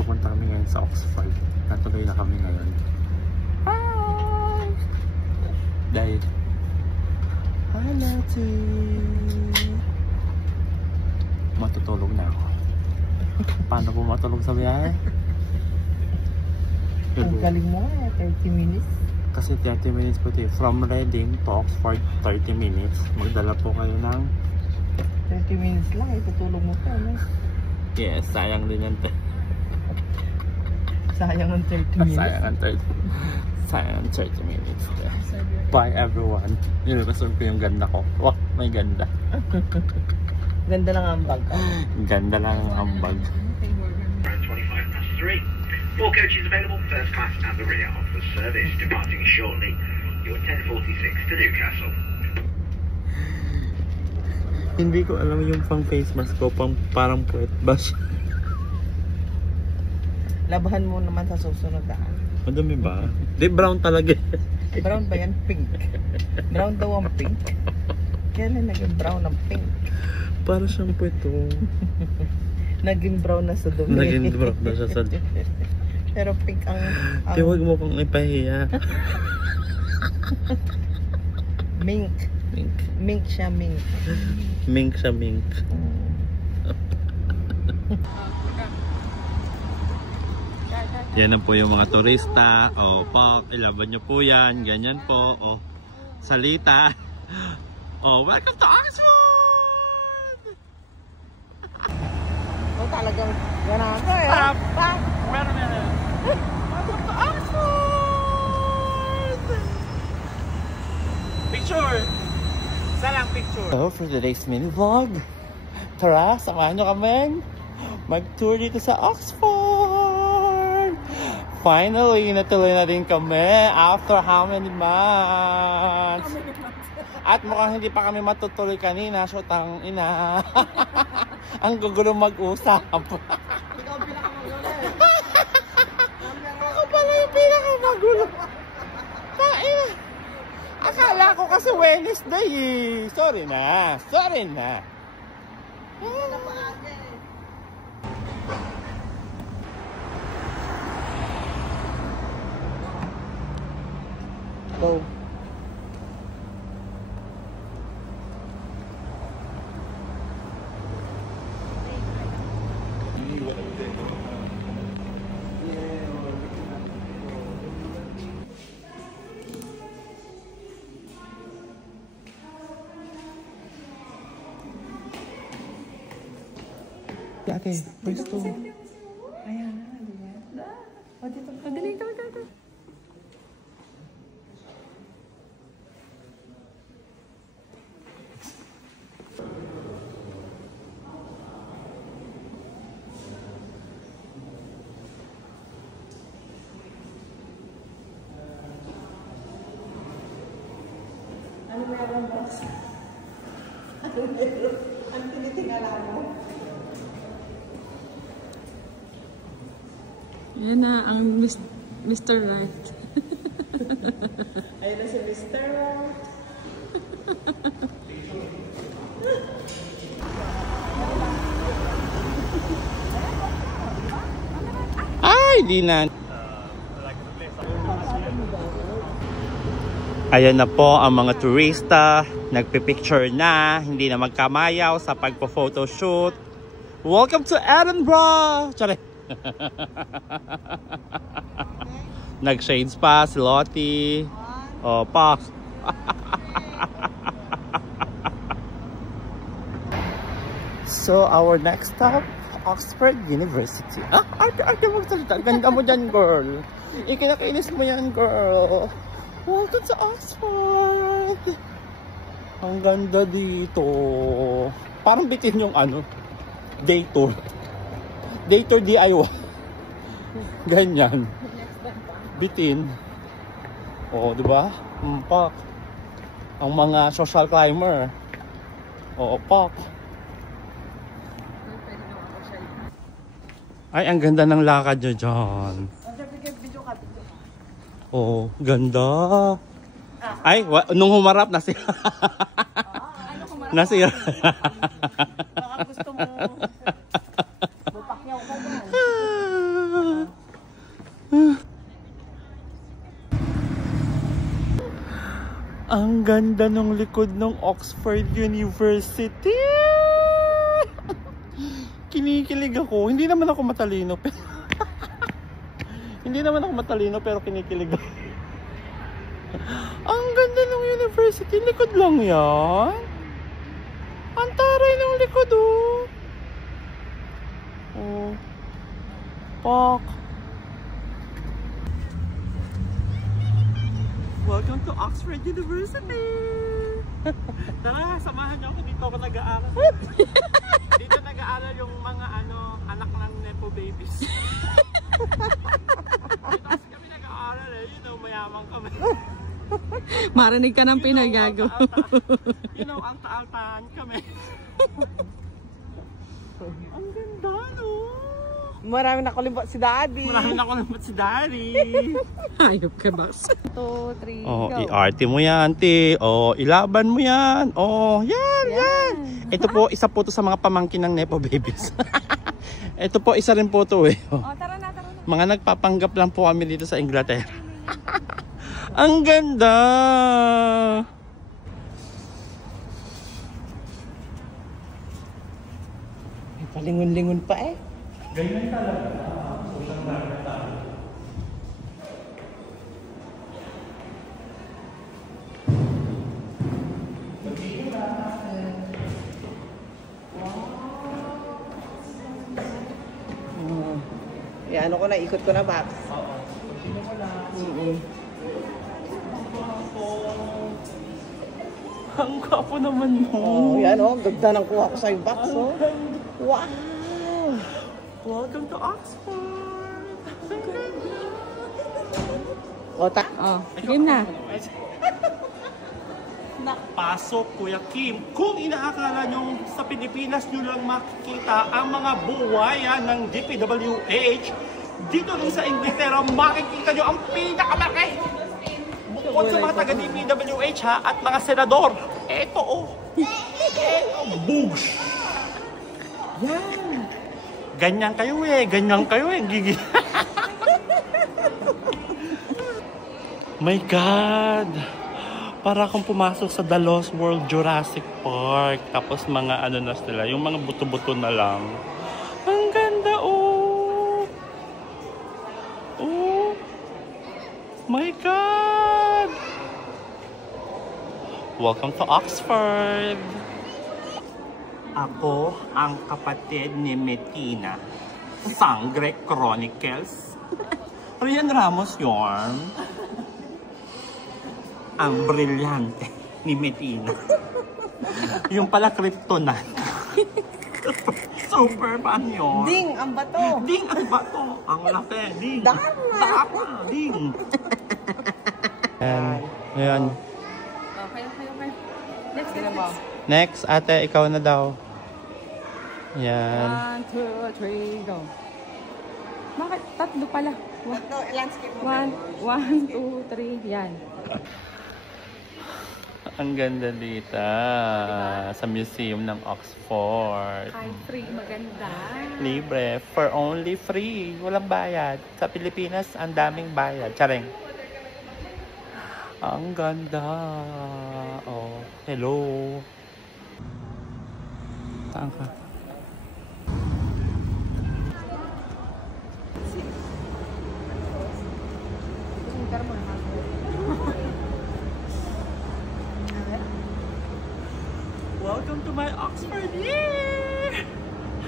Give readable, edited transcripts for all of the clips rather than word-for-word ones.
papunta kami ngayon sa Oxford. Natuloy na kami ngayon. Hi! Dahil hi Lati! Matutulog na ako. Paano po matulog sa biyahe? Ang galing mo 30 minutes. Kasi 30 minutes po ito. From Reading to Oxford, 30 minutes. Magdala po kayo ng 30 minutes lang, itutulog mo pa, no? yes, sayang din yan. Sayang ang 30 minutes. Sayang ang 30 minutes. Bye everyone. Nilason ko yung ganda ko. Wow, may ganda. Ganda lang ang bag. Ganda lang ang bag. 25 past 3. 4 coaches available, first class at the rear of the service. Departing shortly. Your 10:46 to Newcastle. Hindi ko alam yung pang face mask ko, parang puwet bash. Labahan mo naman sa susunod Madumi ba? Di, brown talaga. Brown ba yan? Pink. Brown daw ang pink. Kailan naging brown ang pink? Para siyang puweto. Naging brown na sa dumi. Naging brown na siya sa dumi. Pero pink ang... Di, wag mo kang ipahiya. Mink. Mink. Mink siya, mink. Mink siya, mink. Yan na po yung mga turista. O, po, ilaban nyo po yan. Ganyan po. O, salita. O, welcome to Oxford! O, talagang ganito eh. Stop! Wait a minute. Welcome to Oxford! Picture! Salang picture. So, for today's mini vlog, tara, samahan nyo kami mag-tour dito sa Oxford! Finally, natuloy na din kami after how many months? At mukhang hindi pa kami matutuloy kanina, so tang ina. Ang gugulo mag-usap. Ikaw ang pinakamagulo eh. Ako pala yung pinakamagulo. Tain. Akala ko kasi Wednesday eh. Sorry na. Sorry na. Go. Ate, first to. Ayan na, di ba? O, dito. Pagaling ka, dito. Ano meron ba? Ano meron? Ang tinitingala mo? Yan na ang Mr. Right. Ayun na si Mr. Right. Ay, di na. Ayan na po ang mga turista. Nagpipicture na. Hindi na magkamayaw sa pagpo-photoshoot. Welcome to Edinburgh! Tsare. Nag-shades pa si Lottie. O, pa. So, our next stop, Oxford University. Ah, arte magsalita. Ganda mo dyan, girl. Ikinakainis mo yan, girl. Welcome to Oxford. Ang ganda dito. Parang bitin yung ano, day tour. Day tour DIY. Ganyan. Bitin. Oo, di ba? Pak. Ang mga social climber. Oo, pak. Ay, ang ganda ng lakad nyo dyan. Oo, ganda. Ay, nung humarap, nasira. Nasira. Baka gusto mo. Bupakyaw ka doon. ganda ng likod ng Oxford University. Kinikilig ako. Hindi naman ako matalino. Hindi naman ako matalino pero kinikilig ako. Ang ganda ng university. Likod lang yan. Ang taray ng likod oh. Oh. Pak. Welcome to Oxford University! Tara, samahan niyo ako. Dito ako nag-aaral. Dito nag-aaral yung mga anak ng Nepo babies. Dito kasi kami nag-aaral eh. You know, mayamang kami. Marinig ka ng pinagago. You know, ang taal-taan kami. Ang ganda, no? Maraming nakulimbat si Daddy. Maraming nakulimbat si Daddy. Hayop ka, boss. 2, 3, Oh, go. i-arte mo yan, te. Oh, ilaban mo yan. Oh, yan. Ito po, isa po to sa mga pamangkin ng Nepo babies. Ito po, isa rin po to eh. Oh. Tara na. Mga nagpapanggap lang po kami dito sa Inglaterra. Ang ganda! May palingon-lingon pa eh. Ganyan talaga. Ano ko na, ikot ko na, Babs. Oo. Continue ko lang. Ang gwapo naman mo. Oh, yan oh, ganda ng kuha ko sa yung box oh. Wow! Welcome to Oxford! O, Oh, game na. Pasok, Kuya Kim. Kung inaakala nyo sa Pilipinas nyo lang makikita ang mga buwayan ng DPWH, dito rin sa Inglaterra makikita nyo ang pinakamalaki. Bukod sa mga taga DPWH ha, at mga senador. Eto oh. Eto, boosh. Yan. Ganyan kayo eh. Gigi. My God. Para akong pumasok sa The Lost World Jurassic Park. Tapos mga na sila, yung mga buto-buto na lang. Ang ganda oh. Oh. My God. Welcome to Oxford. Ako ang kapatid ni Metina. Sangre Chronicles. Rian Ramos yun. Ang brilyante ni Metina. Yung pala kryptonite. Superman yun. Ding, ang bato. Ding ang bato. Ang laki. Ding. Dama. Ding. Ayan. Okay. Next. Next, ate, ikaw na daw. Yan. 1, 2, 3, go. Bakit? Tatlo pala. Landscape mo. 1, 2, 3, yan. Ang ganda dito sa museum ng Oxford. Kahit free, maganda. Libre. For only free. Walang bayad. Sa Pilipinas, ang daming bayad. Tsareng. Ang ganda. Oh, hello. Saan ka? Welcome to my Oxford year!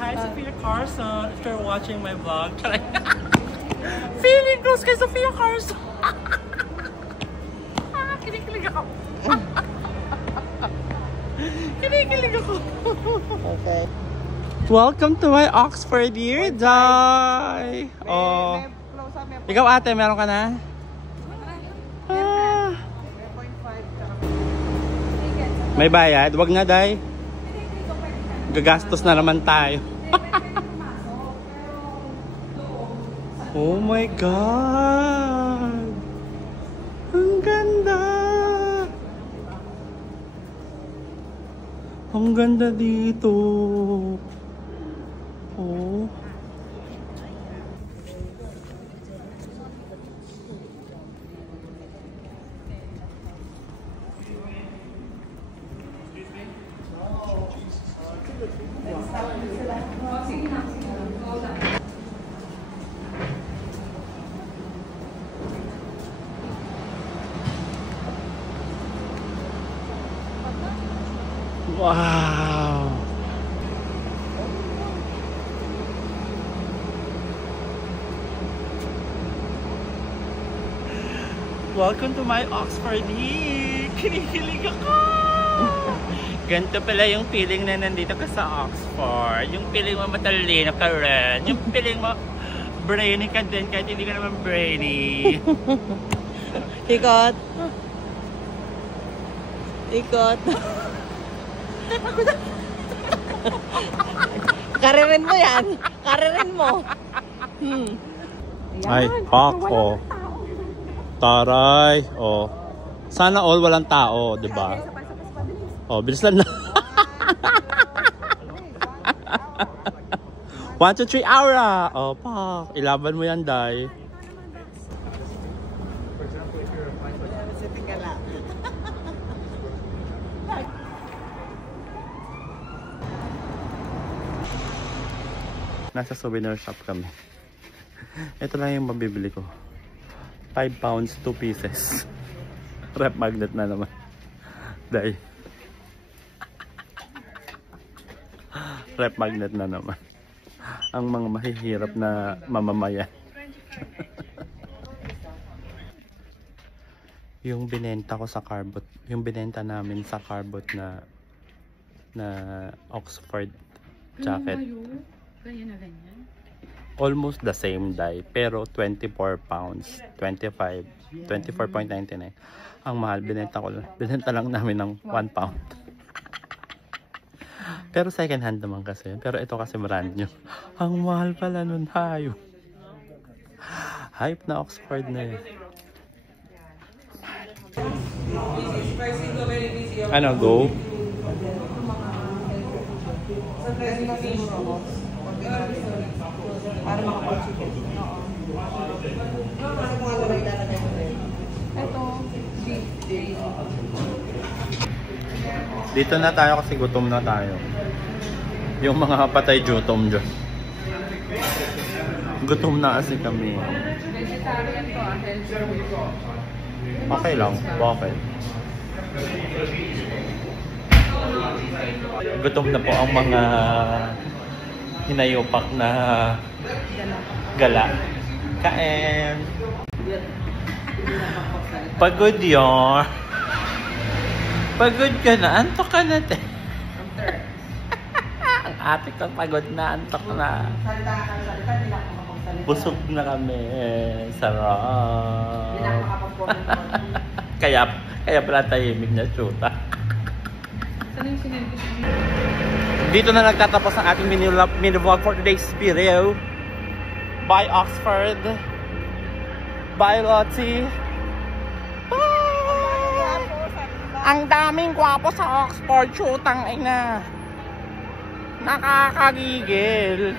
Hi, Sophia Carson. If you're watching my vlog, feeling close kay Sophia Carson. Kinikilig ako. Kinikilig ako. Okay. Welcome to my Oxford year, Day! Oh. Ikaw ate, meron ka na? Ah. May bayad? Wag na, Day. Gagastos na naman tayo. Oh my God! Ang ganda! Ang ganda dito. Oh. Wow! Welcome to my Oxford Week! Kinikilig ako! Ganito pala yung feeling na nandito ka sa Oxford. Yung feeling mo matalino ka rin. Yung feeling mo brainy ka din kahit hindi ka naman brainy. Ikot. Ikot. Karirin mo yan. Karirin mo. Ay, fuck, oh. Taray, oh. Sana all walang tao, di ba? Oh, bilis lang na. 1, 2, 3, aura! Oh, fuck. Ilaban mo yan, Day. Nasa souvenir shop kami. Ito lang yung mabibili ko. 5 pounds, 2 pieces. Rep magnet na naman. Dahil rep magnet na naman. Ang mga mahihirap na mamamayan. Yung binenta ko sa Carbot, yung binenta namin sa Carbot na Oxford jacket. Ganyan na ganyan. Almost the same dye, pero 24 pounds, 24.99. Ang mahal, binenta lang namin ng 1 pound. Pero second hand naman kasi. Pero ito kasi brand new. Ang mahal pala nun, hayo. Hype na Oxford na yun. Ano, go? Para makapag-chicken. Oo. Ito, beef. Dito na tayo kasi gutom na tayo. Yung mga patay gutom dyan. Gutom na kasi kami. Vegetarian to, healthy. Okay lang, bakit? Gutom na po ang mga hinayupak na gala. Kain! Pagod yun. Pagod ka na, antok ka na te. Ang ate ko pagod na, antok na. Busog na kami. Sarap. kaya pala tahimik na shoota. Saan yung sinilbis? Dito na nagtatapos ang ating mini vlog for today's video. Bye Oxford. Bye Lottie. Bye! Ang daming gwapo sa Oxford, shootang ina. Nakakagigil.